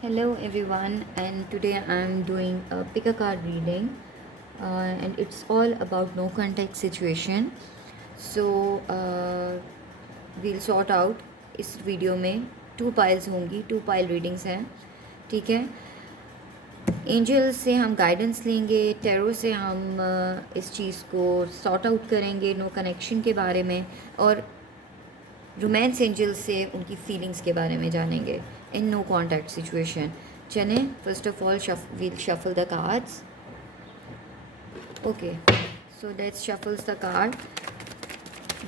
Hello everyone, and today I'm doing a pick a card reading, and it's all about no contact situation. So we'll sort out इस video में two piles होंगी, to pile readings हैं, ठीक है। Angel से हम guidance लेंगे, tarot से हम इस चीज़ को सॉर्ट आउट करेंगे नो कनेक्शन के बारे में, और रोमांस एंजल से उनकी फीलिंग्स के बारे में जानेंगे इन नो कॉन्टैक्ट सिचुएशन। चलें, first of all we'll shuffle the cards. Okay, so let's shuffles the card.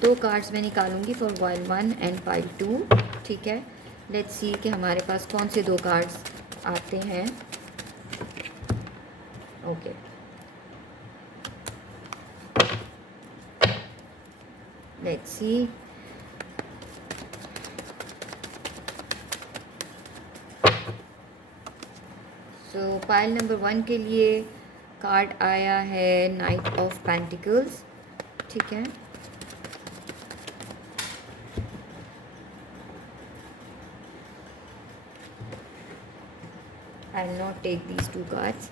दो कार्ड्स मैं निकालूंगी फॉर पाइल 1 एंड पाइल 2, ठीक है। लेट्स सी कि हमारे पास कौन से दो कार्ड्स आते हैं। Okay, let's see. So pile number 1 के लिए कार्ड आया है नाइट ऑफ पेंटिकल्स, ठीक है। I will not take these two cards.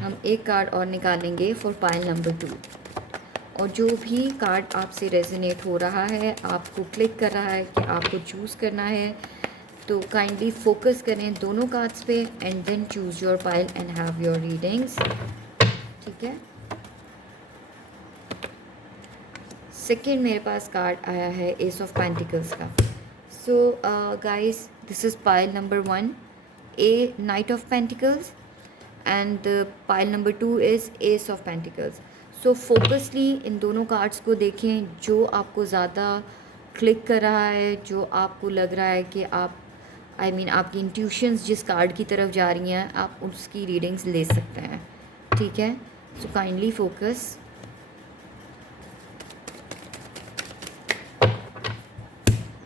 हम एक कार्ड और निकालेंगे फॉर पाइल नंबर 2, और जो भी कार्ड आपसे रेजोनेट हो रहा है, आपको क्लिक कर रहा है कि आपको चूज़ करना है, तो काइंडली फोकस करें दोनों कार्ड्स पे and then choose your pile and have your readings, ठीक है। सेकेंड मेरे पास कार्ड आया है एस ऑफ पेंटिकल्स का। So guys, this is pile number 1, a knight of pentacles, and pile number 2 is ace of pentacles. So फोकसली इन दोनों cards को देखें, जो आपको ज़्यादा क्लिक कर रहा है, जो आपको लग रहा है कि आप आपकी इंट्यूशंस जिस कार्ड की तरफ जा रही हैं, आप उसकी रीडिंग्स ले सकते हैं, ठीक है। So kindly focus.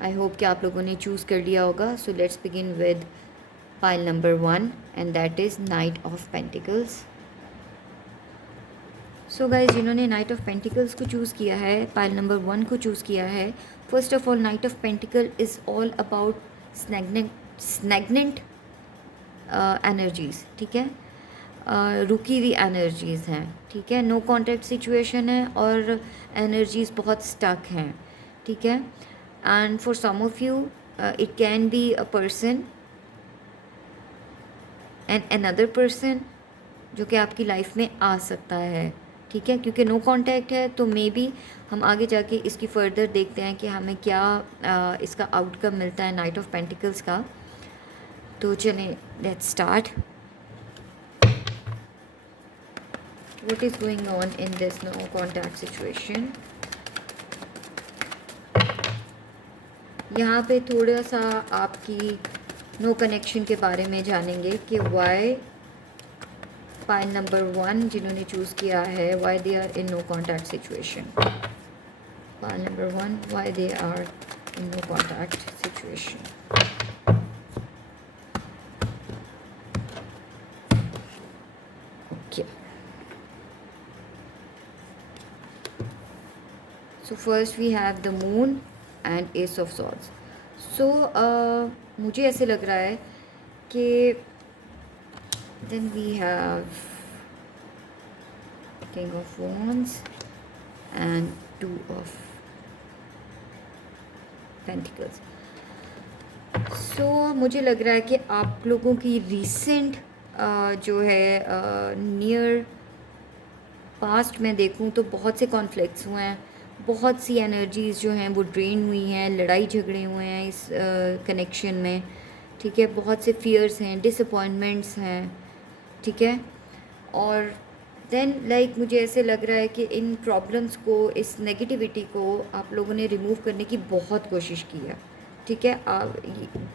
I hope कि आप लोगों ने चूज़ कर लिया होगा। So let's begin with pile number 1 and that is knight of pentacles. So guys, जिन्होंने नाइट ऑफ पेंटिकल्स को चूज़ किया है, पाइल नंबर 1 को चूज़ किया है, first of all knight of pentacle is all about stagnant energies, ठीक है। रुकी हुई एनर्जीज़ हैं, ठीक है। नो कॉन्टैक्ट सिचुएशन है और एनर्जीज़ बहुत स्टक हैं, ठीक है। And for some of you it can be a person and another person जो कि आपकी लाइफ में आ सकता है, ठीक है। क्योंकि नो कांटेक्ट है, तो मे बी हम आगे जाके इसकी फर्दर देखते हैं कि हमें क्या इसका आउटकम मिलता है नाइट ऑफ पेंटिकल्स का। तो चलें, let's start. What is going on in this no contact situation. यहाँ पे थोड़ा सा आपकी नो कनेक्शन के बारे में जानेंगे कि वाई पाइल नंबर 1 जिन्होंने चूज़ किया है, why they are in no contact situation. Pile number 1, why they are in no contact situation. Okay, so first we have the moon and ace of swords. So मुझे ऐसे लग रहा है कि then we have king of wands and 2 of pentacles. So मुझे लग रहा है कि आप लोगों की रीसेंट जो है नियर पास्ट में देखूं तो बहुत से कॉन्फ्लिक्ट्स हुए हैं, बहुत सी एनर्जीज़ जो हैं वो ड्रेन हुई हैं, लड़ाई झगड़े हुए हैं इस कनेक्शन में, ठीक है। बहुत से फियर्स हैं, डिसअपॉइंटमेंट्स हैं, ठीक है। और देन मुझे ऐसे लग रहा है कि इन प्रॉब्लम्स को, इस नेगेटिविटी को आप लोगों ने रिमूव करने की बहुत कोशिश की है, ठीक है।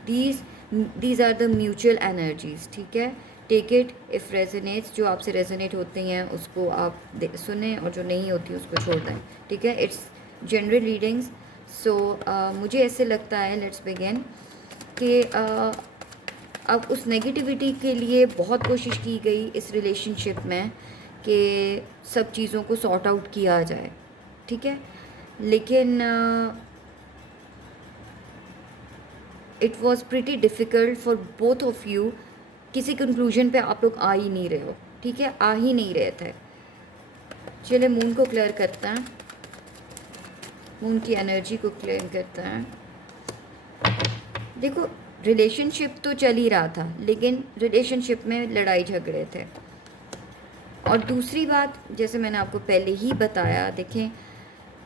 These are the mutual energies, ठीक है। टेक इट इफ़ रेजोनेट्स, जो आपसे रेजोनेट होते हैं उसको आप सुने, और जो नहीं होती उसको छोड़ दें, ठीक है। It's general readings. सो मुझे ऐसे लगता है, लेट्स बिगिन, कि अब उस नेगेटिविटी के लिए बहुत कोशिश की गई इस रिलेशनशिप में कि सब चीज़ों को सॉर्ट आउट किया जाए, ठीक है। लेकिन it was pretty difficult for both of you. किसी कंक्लूजन पे आप लोग आ ही नहीं रहे हो, ठीक है, आ ही नहीं रहे थे। चलिए मून को क्लियर करते हैं, मून की एनर्जी को क्लियर करते हैं। देखो रिलेशनशिप तो चल ही रहा था, लेकिन रिलेशनशिप में लड़ाई झगड़े थे। और दूसरी बात, जैसे मैंने आपको पहले ही बताया, देखें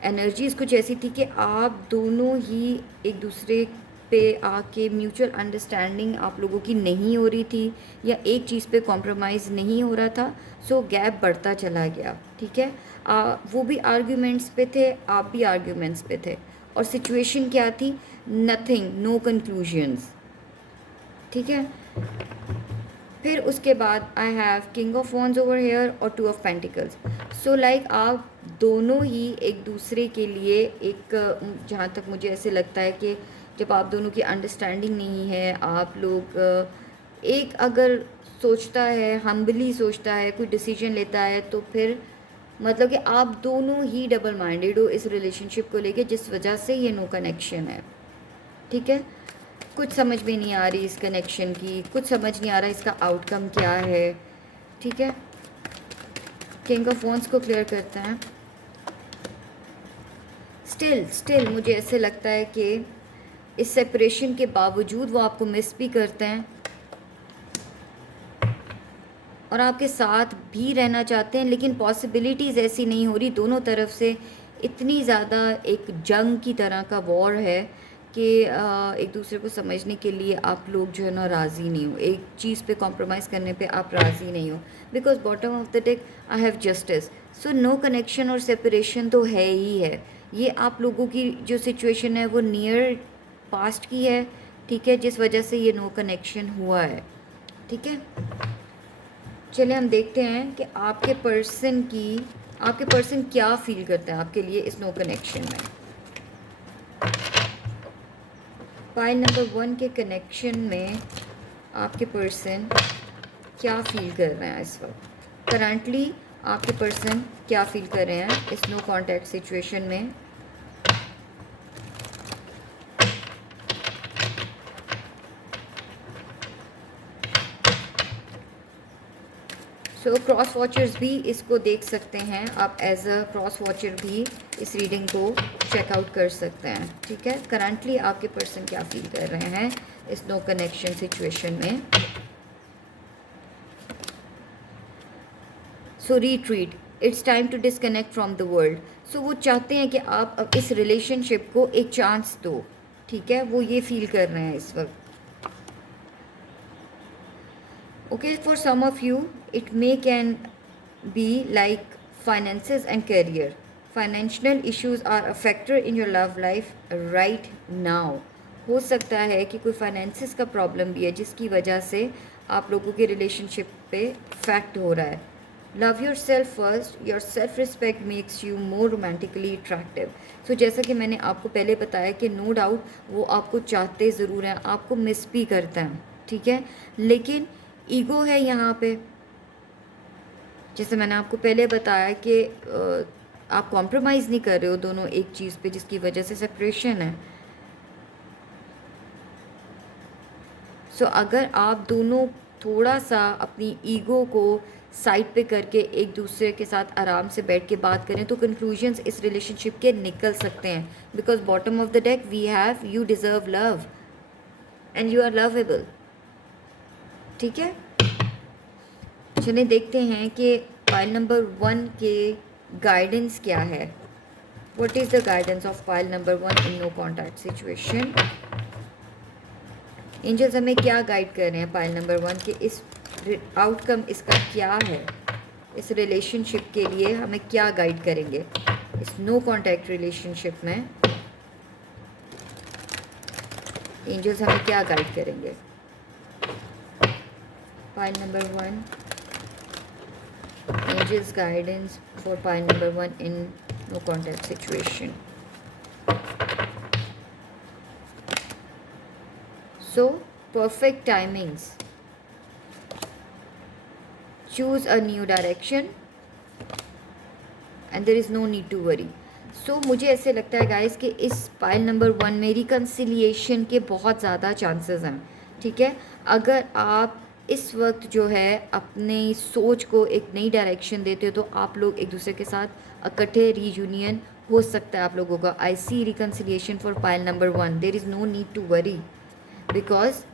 एनर्जीज़ कुछ ऐसी थी कि आप दोनों ही एक दूसरे पे आके म्यूचुअल अंडरस्टैंडिंग आप लोगों की नहीं हो रही थी, या एक चीज़ पे कॉम्प्रोमाइज़ नहीं हो रहा था। सो गैप बढ़ता चला गया, ठीक है। वो भी आर्ग्यूमेंट्स पे थे, आप भी आर्ग्यूमेंट्स पे थे, और सिचुएशन क्या थी, नथिंग, नो कंक्लूजन्स, ठीक है। फिर उसके बाद I have king of wands over here और two of pentacles. So like आप दोनों ही एक दूसरे के लिए एक, जहाँ तक मुझे ऐसे लगता है कि जब आप दोनों की अंडरस्टैंडिंग नहीं है, आप लोग एक अगर सोचता है, हम्बली सोचता है, कोई डिसीजन लेता है, तो फिर मतलब कि आप दोनों ही डबल माइंडेड हो इस रिलेशनशिप को लेके, जिस वजह से ये नो कनेक्शन है, ठीक है। कुछ समझ में नहीं आ रही इस कनेक्शन की, कुछ समझ नहीं आ रहा इसका आउटकम क्या है, ठीक है। किंग ऑफ वॉन्ड्स को क्लियर करते हैं। स्टिल मुझे ऐसे लगता है कि इस सेपरेशन के बावजूद वो आपको मिस भी करते हैं और आपके साथ भी रहना चाहते हैं, लेकिन पॉसिबिलिटीज़ ऐसी नहीं हो रही। दोनों तरफ से इतनी ज़्यादा एक जंग की तरह का वॉर है कि एक दूसरे को समझने के लिए आप लोग जो है ना राज़ी नहीं हो, एक चीज़ पे कॉम्प्रोमाइज़ करने पे आप राज़ी नहीं हो, because bottom of the deck I have justice. So no connection और सेपरेशन तो है ही है। ये आप लोगों की जो सिचुएशन है वो नियर पास्ट की है, ठीक है, जिस वजह से ये नो कनेक्शन हुआ है, ठीक है। चलिए हम देखते हैं कि आपके पर्सन क्या फील करते हैं आपके लिए इस नो कनेक्शन में। पाइल नंबर 1 के कनेक्शन में आपके पर्सन क्या फील कर रहे हैं इस वक्त, करंटली आपके पर्सन क्या फील कर रहे हैं इस नो कॉन्टैक्ट सिचुएशन में। सो क्रॉस वॉचर्स भी इसको देख सकते हैं, आप एज अ क्रॉस वॉचर भी इस रीडिंग को चेकआउट कर सकते हैं, ठीक है। करंटली आपके पर्सन क्या फील कर रहे हैं इस नो कनेक्शन सिचुएशन में। So retreat, it's time to disconnect from the world. So वो चाहते हैं कि आप अब इस रिलेशनशिप को एक चांस दो, ठीक है, वो ये फील कर रहे हैं इस वक्त। Okay, for some of you it may can be like finances and career. Financial issues are a factor in your love life right now. हो सकता है कि कोई फाइनेंसिस का प्रॉब्लम भी है जिसकी वजह से आप लोगों के रिलेशनशिप पे फैक्ट हो रहा है। Love yourself first, your self respect makes you more romantically attractive. So जैसा कि मैंने आपको पहले बताया कि नो डाउट वो आपको चाहते ज़रूर हैं, आपको मिस भी करते हैं, ठीक है, लेकिन ईगो है यहाँ पे। जैसे मैंने आपको पहले बताया कि आप कॉम्प्रोमाइज़ नहीं कर रहे हो दोनों एक चीज़ पे, जिसकी वजह से सेपरेशन है। सो अगर आप दोनों थोड़ा सा अपनी ईगो को साइड पे करके एक दूसरे के साथ आराम से बैठ के बात करें, तो कंक्लूजन्स इस रिलेशनशिप के निकल सकते हैं। Because bottom of the deck we have you deserve love and you are lovable, ठीक है। चलिए देखते हैं कि पाइल नंबर 1 के गाइडेंस क्या है। What is the guidance of pile number 1 in no contact situation. Angels हमें क्या गाइड कर रहे हैं पाइल नंबर 1 के, इस आउटकम इसका क्या है, इस रिलेशनशिप के लिए हमें क्या गाइड करेंगे इस नो कॉन्टैक्ट रिलेशनशिप में। एंजल्स हमें क्या गाइड करेंगे। Pile number 1, angels guidance for pile number 1 in no contact situation. So perfect timings, choose a new direction and there is no need to worry. मुझे ऐसे लगता है गाइस कि इस पाइल नंबर 1 में रिकन्सिलिएशन के बहुत ज़्यादा चांसेस हैं, ठीक है। अगर आप इस वक्त जो है अपनी सोच को एक नई डायरेक्शन देते हो तो आप लोग एक दूसरे के साथ इकट्ठे रीयूनियन हो सकता है आप लोगों का। I see reconciliation for pile number 1, there is no need to worry, because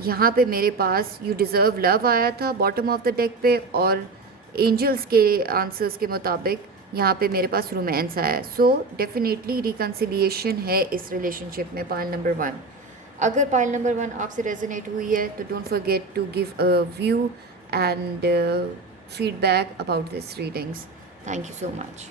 यहाँ पे मेरे पास यू डिज़र्व लव आया था बॉटम ऑफ द डेक पे, और एंजल्स के आंसर्स के मुताबिक यहाँ पे मेरे पास रोमांस आया है। सो डेफिनेटली रिकन्सिलिएशन है इस रिलेशनशिप में पाइल नंबर 1। अगर पाइल नंबर 1 आपसे रेजोनेट हुई है तो don't forget to give a view and feedback about this readings. Thank you so much.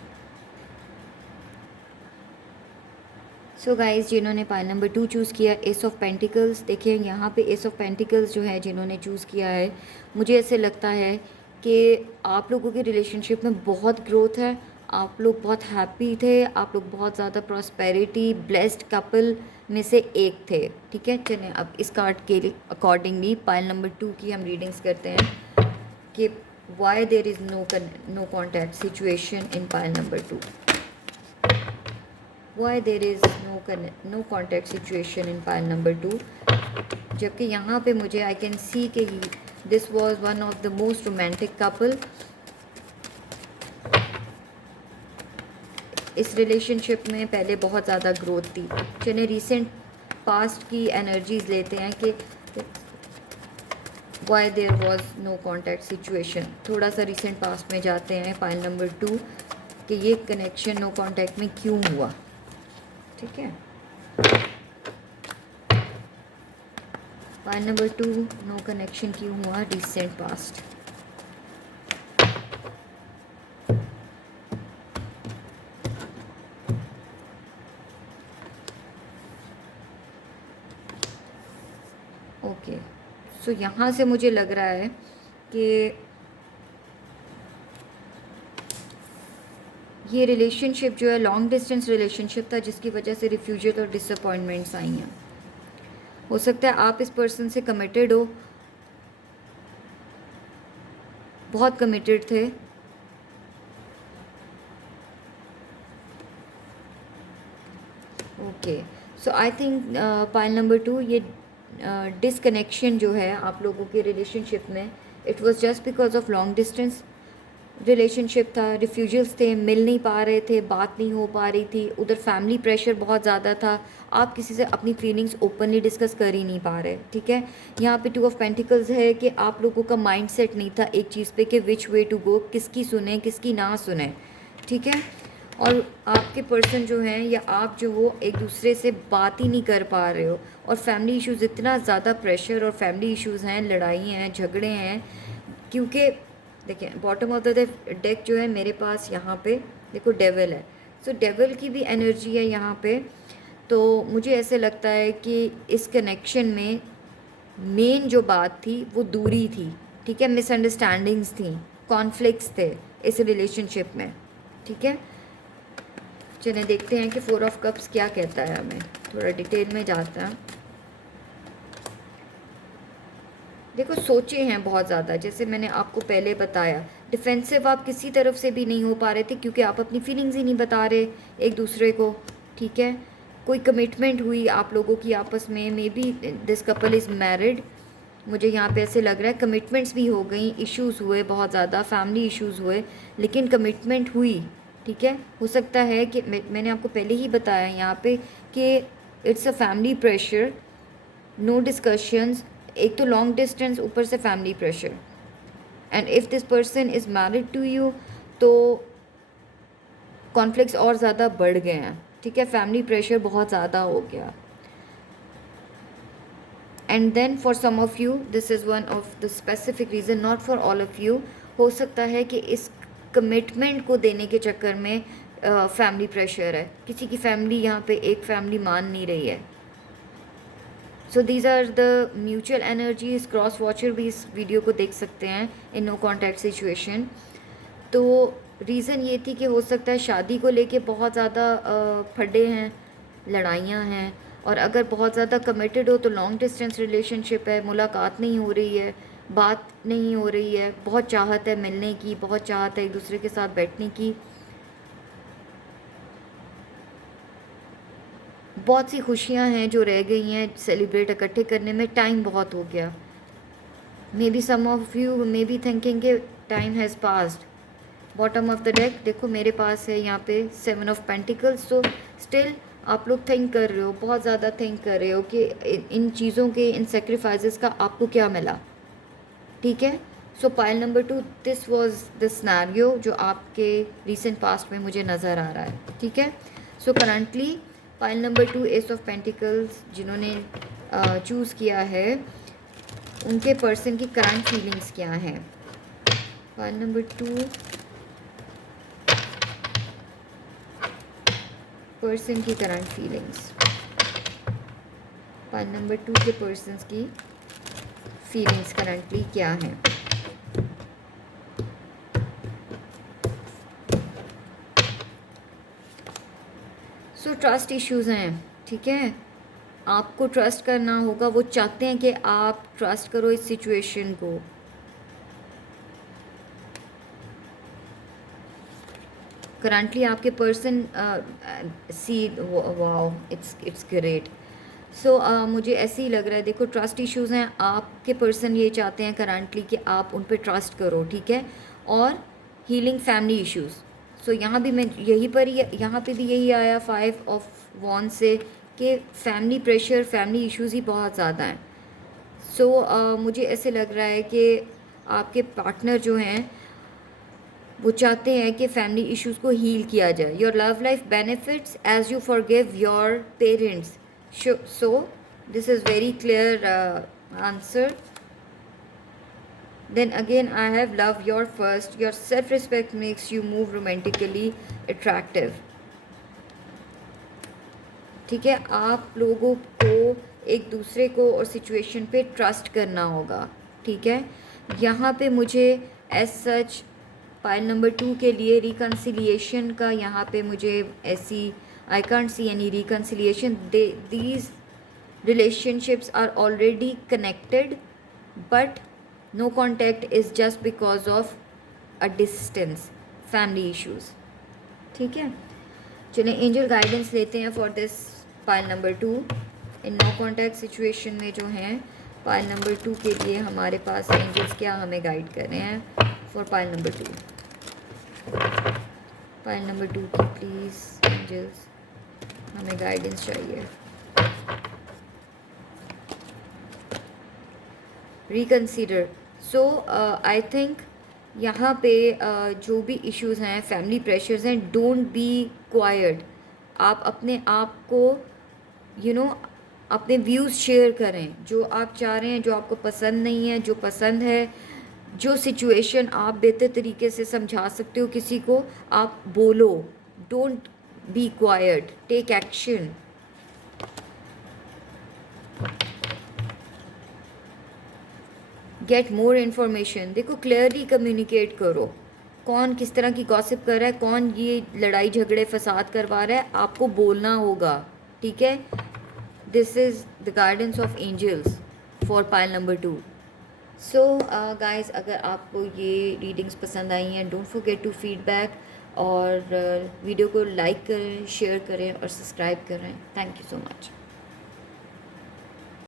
So guys, जिन्होंने पाइल नंबर 2 चूज़ किया, एस ऑफ पेंटिकल्स, देखिए यहाँ पे एस ऑफ पेंटिकल्स जो है जिन्होंने चूज़ किया है, मुझे ऐसे लगता है कि आप लोगों की रिलेशनशिप में बहुत ग्रोथ है, आप लोग बहुत हैप्पी थे, आप लोग बहुत ज़्यादा प्रॉस्पेरिटी ब्लेस्ड कपल में से एक थे, ठीक है। चलिए अब इस कार्ड के अकॉर्डिंगली पाइल नंबर 2 की हम रीडिंग्स करते हैं कि why there is no contact situation in pile number 2, why there is no contact situation in pile number 2। जबकि यहाँ पे मुझे आई कैन सी कि this was one of the most romantic couple. इस रिलेशनशिप में पहले बहुत ज़्यादा ग्रोथ थी। चलिए रिसेंट पास्ट की एनर्जीज लेते हैं कि why there was no contact situation. थोड़ा सा रिसेंट पास्ट में जाते हैं पाइल नंबर 2 कि ये कनेक्शन नो कॉन्टैक्ट में क्यों हुआ, ठीक है। पाइल नंबर 2 नो कनेक्शन क्यों हुआ रिसेंट पास्ट। ओके, सो यहाँ से मुझे लग रहा है कि ये रिलेशनशिप जो है लॉन्ग डिस्टेंस रिलेशनशिप था, जिसकी वजह से रिफ्यूजल और डिसअपॉइंटमेंट्स आई हैं। हो सकता है आप इस पर्सन से कमिटेड हो, बहुत कमिटेड थे, okay. So I think pile number 2 ये डिसकनेक्शन जो है आप लोगों के रिलेशनशिप में, it was just because of long distance relationship था, रिफ्यूजल्स थे, मिल नहीं पा रहे थे, बात नहीं हो पा रही थी, उधर फैमिली प्रेशर बहुत ज़्यादा था, आप किसी से अपनी फीलिंग्स ओपनली डिस्कस कर ही नहीं पा रहे, ठीक है। यहाँ पे 2 ऑफ पेंटिकल्स है कि आप लोगों का माइंडसेट नहीं था एक चीज़ पे कि विच वे टू गो, किसकी सुने किसकी ना सुने, ठीक है। और आपके पर्सन जो हैं या आप जो हो एक दूसरे से बात ही नहीं कर पा रहे हो, और फैमिली इश्यूज़, इतना ज़्यादा प्रेशर और फैमिली इश्यूज़ हैं, लड़ाई हैं, झगड़े हैं, क्योंकि देखिए बॉटम ऑफ द डेक जो है मेरे पास यहाँ पे देखो डेविल है। सो डेविल की भी एनर्जी है यहाँ पे। तो मुझे ऐसे लगता है कि इस कनेक्शन में मेन जो बात थी वो दूरी थी, ठीक है, मिसअंडरस्टैंडिंग्स थी, कॉन्फ्लिक्ट्स थे इस रिलेशनशिप में, ठीक है। चलिए देखते हैं कि 4 ऑफ कप्स क्या कहता है हमें, थोड़ा डिटेल में जाता है। देखो सोचे हैं बहुत ज़्यादा, जैसे मैंने आपको पहले बताया, डिफेंसिव आप किसी तरफ से भी नहीं हो पा रहे थे क्योंकि आप अपनी फीलिंग्स ही नहीं बता रहे एक दूसरे को, ठीक है। कोई कमिटमेंट हुई आप लोगों की आपस में, may be this couple is married, मुझे यहाँ पे ऐसे लग रहा है कमिटमेंट्स भी हो गई, इश्यूज़ हुए बहुत ज़्यादा, फैमिली इश्यूज़ हुए, लेकिन कमिटमेंट हुई, ठीक है। हो सकता है कि मैंने आपको पहले ही बताया यहाँ पे कि it's a family pressure, no discussions, एक तो लॉन्ग डिस्टेंस, ऊपर से family pressure, and if this person is married to you तो कॉन्फ्लिक्ट्स और ज़्यादा बढ़ गए हैं, ठीक है, फैमिली प्रेशर बहुत ज़्यादा हो गया। And then for some of you this is one of the specific reason, not for all of you. हो सकता है कि इस कमिटमेंट को देने के चक्कर में फैमिली प्रेशर है, किसी की फैमिली यहाँ पे एक फैमिली मान नहीं रही है। So these are the mutual energies. Cross watcher भी इस वीडियो को देख सकते हैं इन नो कॉन्टैक्ट सिचुएशन। तो रीज़न ये थी कि हो सकता है शादी को लेके बहुत ज़्यादा फड्डे हैं, लड़ाइयाँ हैं, और अगर बहुत ज़्यादा कमिटेड हो तो लॉन्ग डिस्टेंस रिलेशनशिप है, मुलाकात नहीं हो रही है, बात नहीं हो रही है, बहुत चाहत है मिलने की, बहुत चाहत है एक दूसरे के साथ बैठने की, बहुत सी खुशियाँ हैं जो रह गई हैं सेलिब्रेट इकट्ठे करने में, टाइम बहुत हो गया। Maybe some of you may be thinking कि time has passed. Bottom of the deck देखो मेरे पास है यहाँ पे 7 ऑफ पेंटिकल्स। तो स्टिल आप लोग थिंक कर रहे हो, बहुत ज़्यादा थिंक कर रहे हो कि इन चीज़ों के, इन सेक्रीफाइसेस का आपको क्या मिला। ठीक है, सो pile number 2, this was the scenario जो आपके रीसेंट पास्ट में मुझे नज़र आ रहा है। ठीक है, so currently pile number 2, S of pentacles जिन्होंने चूज़ किया है, उनके पर्सन की करंट फीलिंग्स क्या हैं। पाइल नंबर 2, पर्सन की करंट फीलिंग्स। पाइल नंबर 2 के पर्सन की फीलिंग्स करंटली क्या हैं। सो ट्रस्ट इश्यूज़ हैं। ठीक है, आपको ट्रस्ट करना होगा, वो चाहते हैं कि आप ट्रस्ट करो इस सिचुएशन को। करंटली आपके person see, wow, it's great. So मुझे ऐसे ही लग रहा है, देखो ट्रस्ट इश्यूज़ हैं, आपके पर्सन ये चाहते हैं करंटली कि आप उन पर ट्रस्ट करो। ठीक है, और हीलिंग फैमिली इश्यूज़। सो यहाँ भी मैं यहीं पर ही, यहाँ पे भी यही आया 5 ऑफ वॉन्ड से कि फैमिली प्रेशर, फैमिली इश्यूज़ ही बहुत ज़्यादा हैं। सो मुझे ऐसे लग रहा है कि आपके पार्टनर जो हैं वो चाहते हैं कि फैमिली इश्यूज़ को हील किया जाए। Your love life benefits as you forgive your parents. So this is very clear answer. Then again I have love your first. Your self-respect makes you move romantically attractive. ठीक है, आप लोगों को एक दूसरे को और सिचुएशन पे ट्रस्ट करना होगा। ठीक है, यहाँ पे मुझे एज सच पाइल नंबर 2 के लिए रिकन्सिलिएशन का यहाँ पे मुझे ऐसी I can't see any reconciliation. These relationships are already connected but no contact is just because of a distance, family issues. ठीक है, चलिए एंजल गाइडेंस लेते हैं for this pile number 2 in no contact situation में। जो हैं pile number 2 के लिए हमारे पास एंजल्स क्या हमें गाइड कर रहे हैं for pile number 2। Pile number 2 की प्लीज़ एंजल्स हमें गाइडेंस चाहिए। रिकन्सिडर। सो आई थिंक यहाँ पे जो भी इश्यूज़ हैं, फैमिली प्रेशर्स हैं, डोंट बी क्वाइट। आप अपने आप को अपने व्यूज़ शेयर करें, जो आप चाह रहे हैं, जो आपको पसंद नहीं है, जो पसंद है, जो सिचुएशन आप बेहतर तरीके से समझा सकते हो किसी को, आप बोलो। Don't be quiet, take action. Get more information. देखो क्लियरली कम्युनिकेट करो, कौन किस तरह की गॉसिप कर रहा है, कौन ये लड़ाई झगड़े फसाद करवा रहा है, आपको बोलना होगा। ठीक है, this is the guidance of angels for pile number 2। So guys, अगर आपको ये रीडिंग्स पसंद आई हैं, डोंट फॉरगेट टू फीडबैक, और वीडियो को लाइक करें, शेयर करें और सब्सक्राइब करें। Thank you so much.